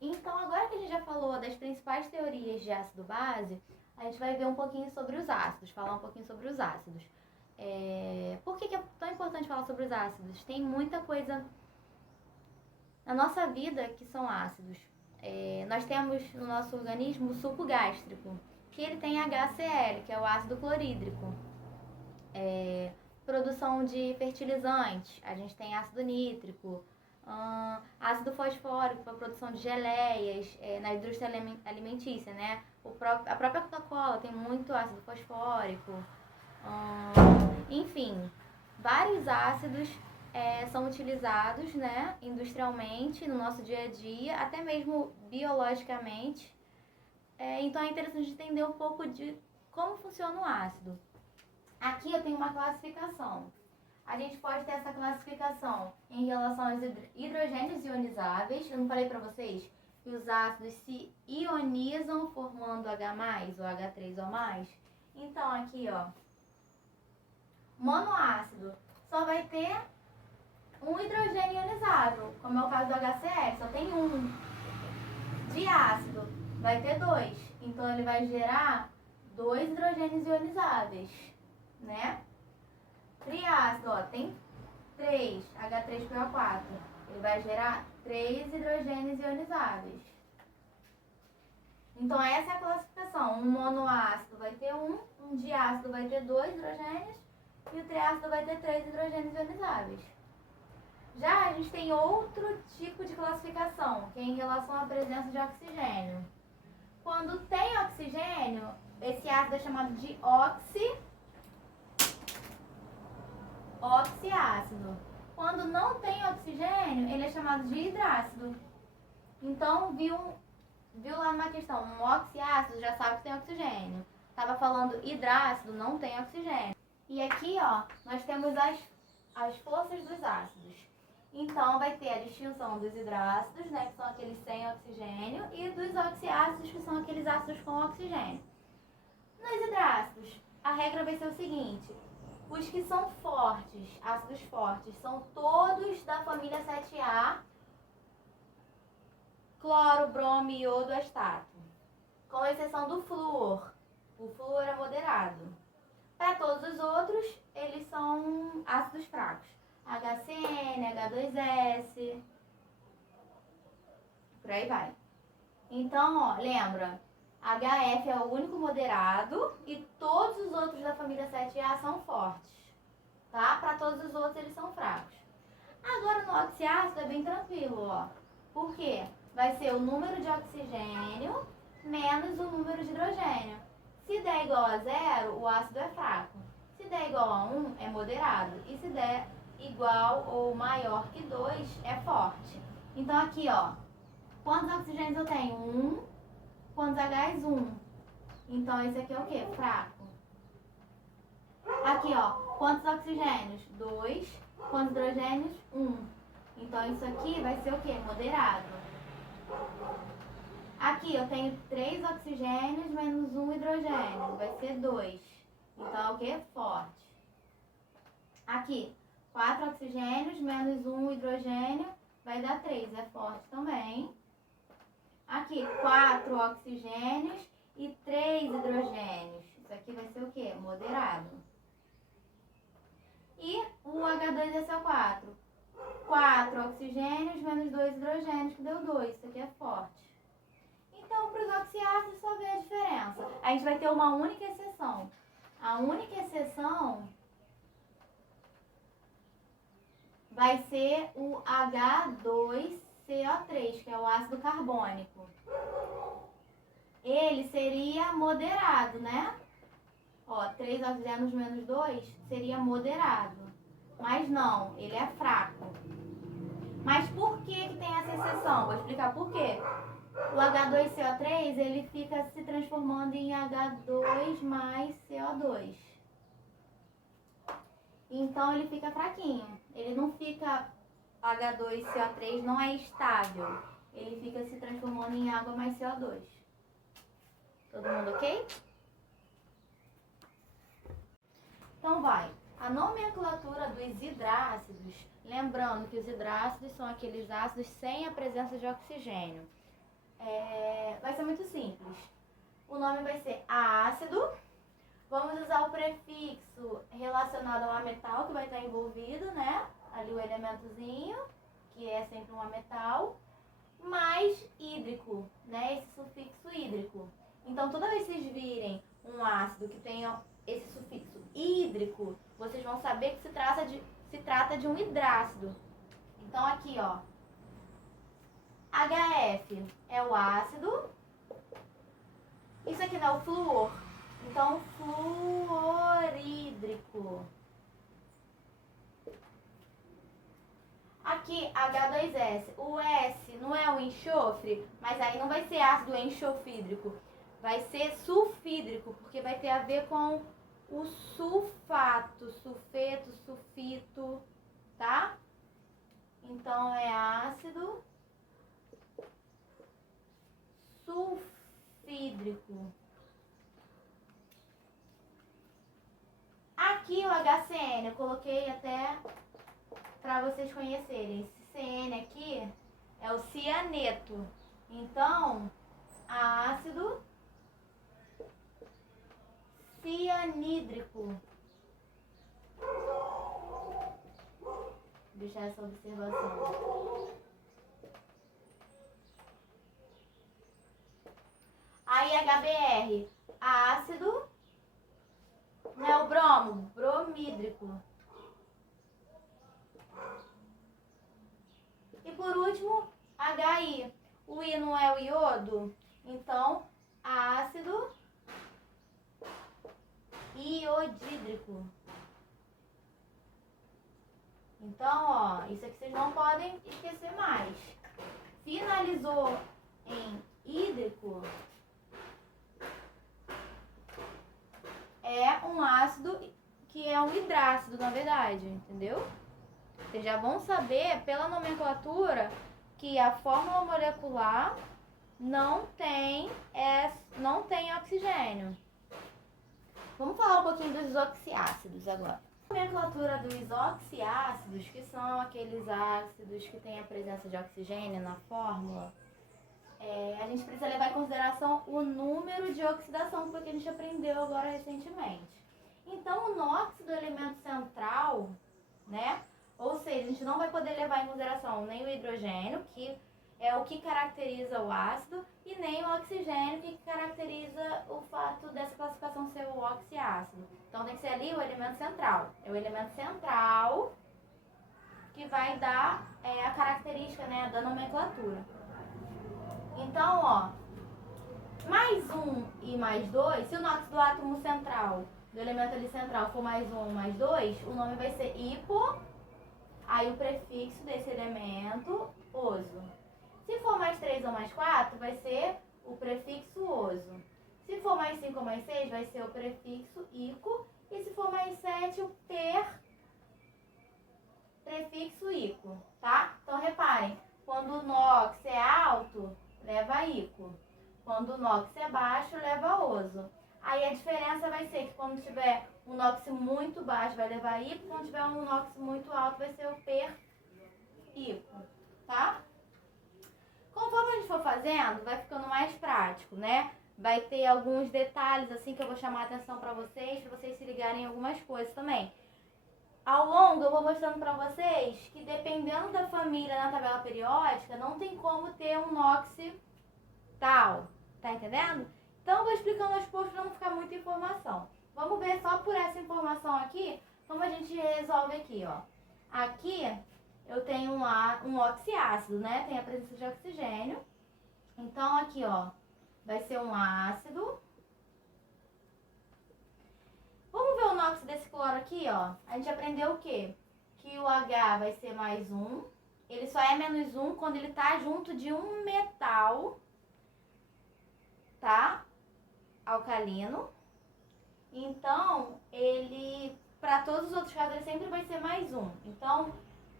Então, agora que a gente já falou das principais teorias de ácido base, a gente vai ver um pouquinho sobre os ácidos, falar um pouquinho sobre os ácidos. Por que é tão importante falar sobre os ácidos? Tem muita coisa na nossa vida que são ácidos. Nós temos no nosso organismo o suco gástrico, que ele tem HCl, que é o ácido clorídrico. Produção de fertilizantes, a gente tem ácido nítrico, ácido fosfórico para produção de geleias na indústria alimentícia, né? A própria Coca-Cola tem muito ácido fosfórico. Enfim, vários ácidos são utilizados, né, industrialmente no nosso dia a dia, até mesmo biologicamente. Então é interessante entender um pouco de como funciona o ácido. Aqui eu tenho uma classificação. A gente pode ter essa classificação em relação aos hidrogênios ionizáveis. Eu não falei para vocês que os ácidos se ionizam formando H+, ou H3O+? Então aqui, ó, monoácido só vai ter um hidrogênio ionizável, como é o caso do HCl, só tem um. Diácido vai ter 2, então ele vai gerar 2 hidrogênios ionizáveis, né? Triácido, ó, tem 3, H3PO4. Ele vai gerar 3 hidrogênios ionizáveis. Então essa é a classificação. Um monoácido vai ter um diácido vai ter 2 hidrogênios e o triácido vai ter 3 hidrogênios ionizáveis. Já a gente tem outro tipo de classificação, que é em relação à presença de oxigênio. Quando tem oxigênio, esse ácido é chamado de oxiácido. Quando não tem oxigênio, ele é chamado de hidrácido. Então, viu lá numa questão, um oxiácido já sabe que tem oxigênio. Estava falando hidrácido, não tem oxigênio. E aqui, ó, nós temos as forças dos ácidos. Então, vai ter a distinção dos hidrácidos, né, que são aqueles sem oxigênio, e dos oxiácidos, que são aqueles ácidos com oxigênio. Nos hidrácidos, a regra vai ser o seguinte: os que são fortes, ácidos fortes, são todos da família 7A, cloro, bromo, iodo, astato. Com exceção do flúor. O flúor é moderado. Para todos os outros, eles são ácidos fracos. HCN, H2S, por aí vai. Então, ó, lembra, HF é o único moderado e todos os outros da família 7A são fortes, tá? Para todos os outros eles são fracos. Agora no oxiácido é bem tranquilo, ó. Por quê? Vai ser o número de oxigênio menos o número de hidrogênio. Se der igual a 0, o ácido é fraco. Se der igual a 1, é moderado. E se der igual ou maior que 2, é forte. Então aqui, ó, quantos oxigênios eu tenho? 1. Quantos Hs? 1. Então esse aqui é o quê? Fraco. Aqui, ó, quantos oxigênios? 2. Quantos hidrogênios? 1. Então isso aqui vai ser o quê? Moderado. Aqui eu tenho 3 oxigênios menos 1 hidrogênio, vai ser 2. Então é o que? Forte. Aqui, 4 oxigênios menos 1 hidrogênio vai dar 3, é forte também. Aqui, 4 oxigênios e 3 hidrogênios. Isso aqui vai ser o que? Moderado. E o H2SO4. 4 oxigênios menos 2 hidrogênios, que deu 2. Isso aqui é forte. Então, para os oxiácidos, só vê a diferença. A gente vai ter uma única exceção. A única exceção vai ser o H2CO3, que é o ácido carbônico. Ele seria moderado, né? Ó, 3 oxigênios menos 2 seria moderado. Mas não, ele é fraco. Mas por que tem essa exceção? Vou explicar por quê. O H2CO3, ele fica se transformando em H2 mais CO2. Então, ele fica fraquinho. Ele não fica... H2CO3 não é estável. Ele fica se transformando em água mais CO2. Todo mundo ok? Então, vai. A nomenclatura dos hidrácidos, lembrando que os hidrácidos são aqueles ácidos sem a presença de oxigênio. vai ser muito simples. O nome vai ser ácido. Vamos usar o prefixo relacionado ao ametal que vai estar envolvido, né? Ali o elementozinho, que é sempre um ametal, mais hídrico, né? Esse sufixo hídrico. Então, toda vez que vocês virem um ácido que tenha esse sufixo hídrico, vocês vão saber que se trata de um hidrácido. Então, aqui, ó, HF é o ácido. Isso aqui não é o flúor. Então, fluorídrico. Aqui, H2S. O S não é o enxofre, mas aí não vai ser ácido enxofídrico. Vai ser sulfídrico, porque vai ter a ver com o sulfato, sulfeto, sulfito, tá? Então, é ácido sulfídrico. Aqui o HCN, eu coloquei até para vocês conhecerem. Esse CN aqui é o cianeto. Então, ácido cianídrico. Vou deixar essa observação. Aí HBr, ácido, não é o bromo, bromídrico. E por último, HI. O I não é o iodo, então ácido iodídrico. Então, ó, isso aqui vocês não podem esquecer mais. Finalizou em hídrico, é um ácido que é um hidrácido, na verdade, entendeu? Vocês já vão saber pela nomenclatura que a fórmula molecular não tem oxigênio. Vamos falar um pouquinho dos oxiácidos agora. A nomenclatura dos oxiácidos, que são aqueles ácidos que têm a presença de oxigênio na fórmula, a gente precisa levar em consideração o número de oxidação, que foi o que a gente aprendeu agora recentemente. Então, o NOx do elemento central, né? Ou seja, a gente não vai poder levar em consideração nem o hidrogênio, que é o que caracteriza o ácido, e nem o oxigênio, que caracteriza o fato dessa classificação ser o oxiácido. Então, tem que ser ali o elemento central. É o elemento central que vai dar a característica, né, da nomenclatura. Então, ó, mais 1 e mais 2, se o NOx do átomo central, do elemento ali central, for mais 1 ou mais 2, o nome vai ser hipo, aí o prefixo desse elemento, oso. Se for mais 3 ou mais 4, vai ser o prefixo oso. Se for mais 5 ou mais 6, vai ser o prefixo ico. E se for mais 7, o prefixo ico, tá? Então, reparem, quando o NOx é alto, leva ico. Quando o NOx é baixo, leva oso. Aí a diferença vai ser que quando tiver um NOx muito baixo, vai levar ico. Quando tiver um NOx muito alto, vai ser o ico, tá? Conforme a gente for fazendo, vai ficando mais prático, né? Vai ter alguns detalhes assim que eu vou chamar a atenção para vocês se ligarem em algumas coisas também. Ao longo eu vou mostrando para vocês que dependendo da família na tabela periódica, não tem como ter um NOx tal, tá entendendo? Então eu vou explicando aos poucos para não ficar muita informação. Vamos ver só por essa informação aqui, como a gente resolve aqui, ó. Aqui eu tenho um oxiácido, né? Tem a presença de oxigênio. Então aqui, ó, vai ser um ácido. Vamos ver o NOx desse cloro aqui, ó. A gente aprendeu o quê? Que o H vai ser mais 1. Ele só é menos 1 quando ele tá junto de um metal, tá? Alcalino. Então, ele, para todos os outros casos, ele sempre vai ser mais 1. Então,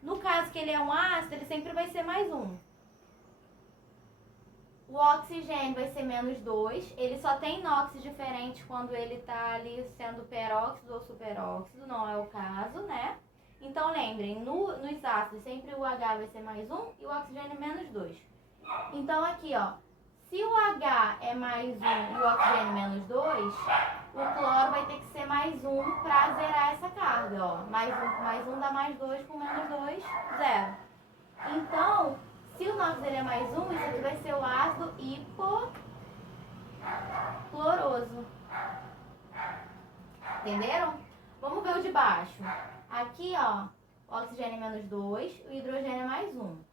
no caso que ele é um ácido, ele sempre vai ser mais 1. O oxigênio vai ser menos 2. Ele só tem NOx diferente quando ele está ali sendo peróxido ou superóxido. Não é o caso, né? Então, lembrem, nos ácidos, sempre o H vai ser mais 1 e o oxigênio menos 2. Então, aqui, ó, Se o H é mais 1 e o oxigênio menos 2, o cloro vai ter que ser mais 1 para zerar essa carga, ó. Mais 1 dá mais 2 com menos 2, 0. Então, se o NOx ele é mais 1, isso aqui vai ser o ácido hipocloroso. Entenderam? Vamos ver o de baixo. Aqui, ó, o oxigênio é menos 2, o hidrogênio é mais 1.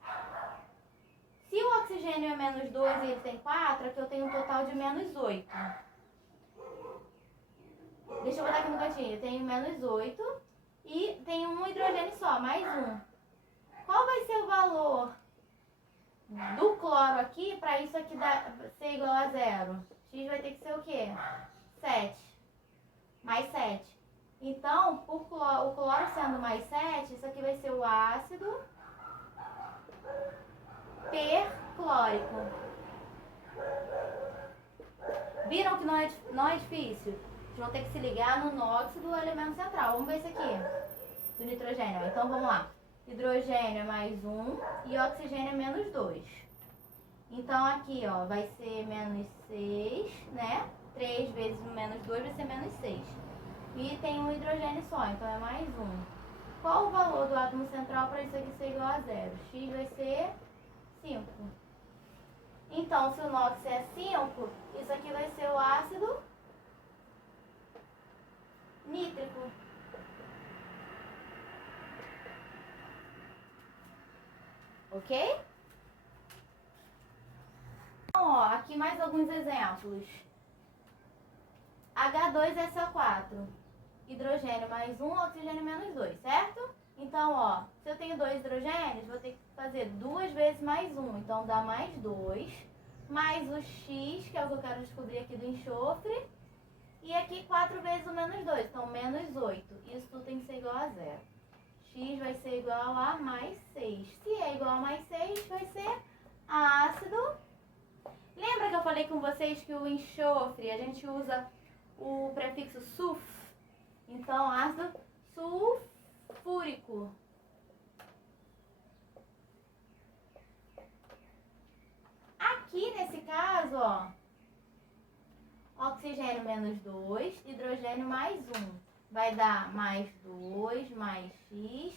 Se o oxigênio é menos 2 e ele tem 4, aqui eu tenho um total de menos 8. Deixa eu botar aqui no cantinho. Eu tenho menos 8 e tenho um hidrogênio só, mais 1. Qual vai ser o valor do cloro aqui para isso aqui ser igual a 0? X vai ter que ser o quê? 7. Mais 7. Então, o cloro sendo mais 7, isso aqui vai ser o ácido perclórico. Viram que não é difícil? Vocês vão ter que se ligar no NOx do elemento central. Vamos ver isso aqui, do nitrogênio. Então, vamos lá. Hidrogênio é mais 1 e oxigênio é menos 2. Então, aqui, ó, vai ser menos 6, né? 3 vezes menos 2 vai ser menos 6. E tem um hidrogênio só, então é mais 1. Qual o valor do átomo central para isso aqui ser igual a 0? X vai ser 5. Então, se o NOx é 5, isso aqui vai ser o ácido nítrico. Ok? Então, ó, aqui mais alguns exemplos. H2SO4. Hidrogênio mais 1, oxigênio menos 2, certo? Então, ó, se eu tenho 2 hidrogênios, vou ter que fazer 2 vezes mais 1. Então, dá mais 2. Mais o X, que é o que eu quero descobrir aqui do enxofre. E aqui 4 vezes o menos 2. Então, menos 8. Isso tudo tem que ser igual a 0. X vai ser igual a mais 6. Se é igual a mais 6, vai ser ácido. Lembra que eu falei com vocês que o enxofre, a gente usa o prefixo sulf? Então, ácido sulfúrico. Aqui, nesse caso, ó, oxigênio menos 2, hidrogênio mais 1. Vai dar mais 2, mais X,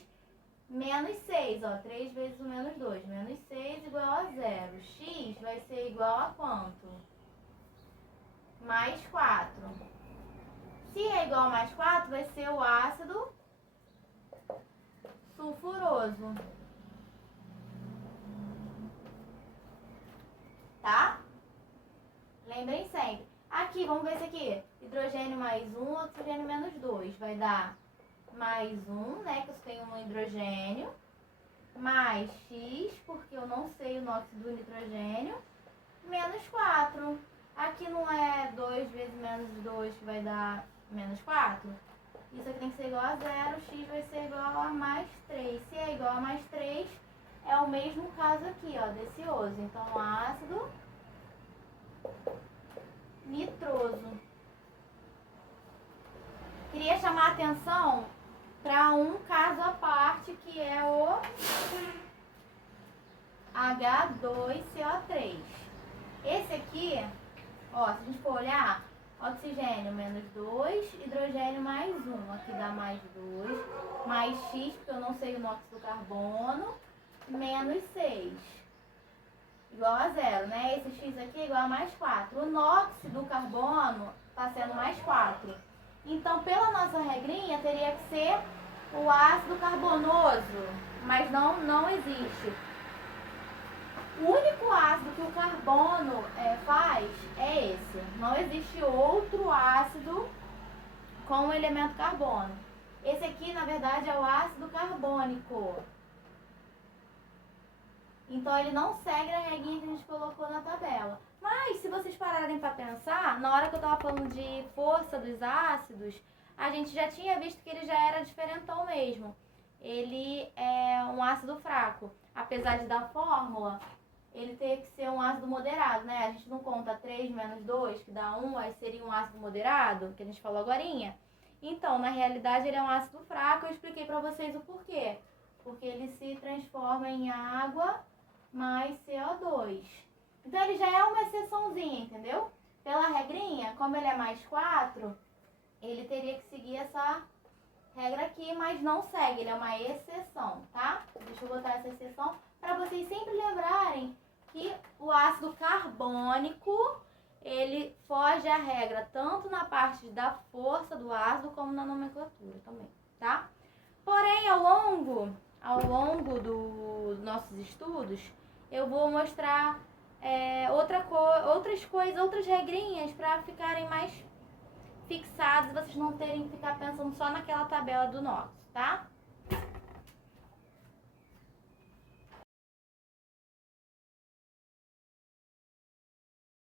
menos 6, ó, 3 vezes o menos 2. Menos 6 igual a 0. X vai ser igual a quanto? Mais 4. Se é igual a mais 4, vai ser o ácido sulfuroso. Tá? Lembrem sempre. Aqui, vamos ver isso aqui. Hidrogênio mais 1, oxigênio menos 2. Vai dar mais 1, né? Que eu tenho um hidrogênio. Mais X, porque eu não sei o NOx do nitrogênio. Menos 4. Aqui não é 2 vezes menos 2 que vai dar menos 4? Isso aqui tem que ser igual a 0. X vai ser igual a mais 3. Se é igual a mais 3, é o mesmo caso aqui, ó, desse oso. Então, ácido nitroso. Queria chamar a atenção para um caso à parte, que é o H2CO3. Esse aqui, ó, se a gente for olhar, oxigênio menos 2, hidrogênio mais 1. Aqui dá mais 2, mais X, porque eu não sei o NOx do carbono, menos 6. Igual a 0, né? Esse X aqui é igual a mais 4. O NOx do carbono está sendo mais 4. Então, pela nossa regrinha, teria que ser o ácido carbonoso, mas não existe. O único ácido que o carbono faz é esse. Não existe outro ácido com o elemento carbono. Esse aqui, na verdade, é o ácido carbônico. Então, ele não segue a regrinha que a gente colocou na tabela. Mas, se vocês pararem para pensar, na hora que eu estava falando de força dos ácidos, a gente já tinha visto que ele já era diferentão mesmo. Ele é um ácido fraco. Apesar de dar fórmula, ele tem que ser um ácido moderado, né? A gente não conta 3 menos 2, que dá 1, aí seria um ácido moderado, que a gente falou agorinha. Então, na realidade, ele é um ácido fraco. Eu expliquei para vocês o porquê. Porque ele se transforma em água mais CO2. Então ele já é uma exceçãozinha, entendeu? Pela regrinha, como ele é mais 4, ele teria que seguir essa regra aqui, mas não segue, ele é uma exceção, tá? Deixa eu botar essa exceção para vocês sempre lembrarem que o ácido carbônico, ele foge à regra tanto na parte da força do ácido como na nomenclatura também, tá? Porém, ao longo dos nossos estudos, eu vou mostrar outras coisas, outras regrinhas para ficarem mais fixados, vocês não terem que ficar pensando só naquela tabela do NOx, tá?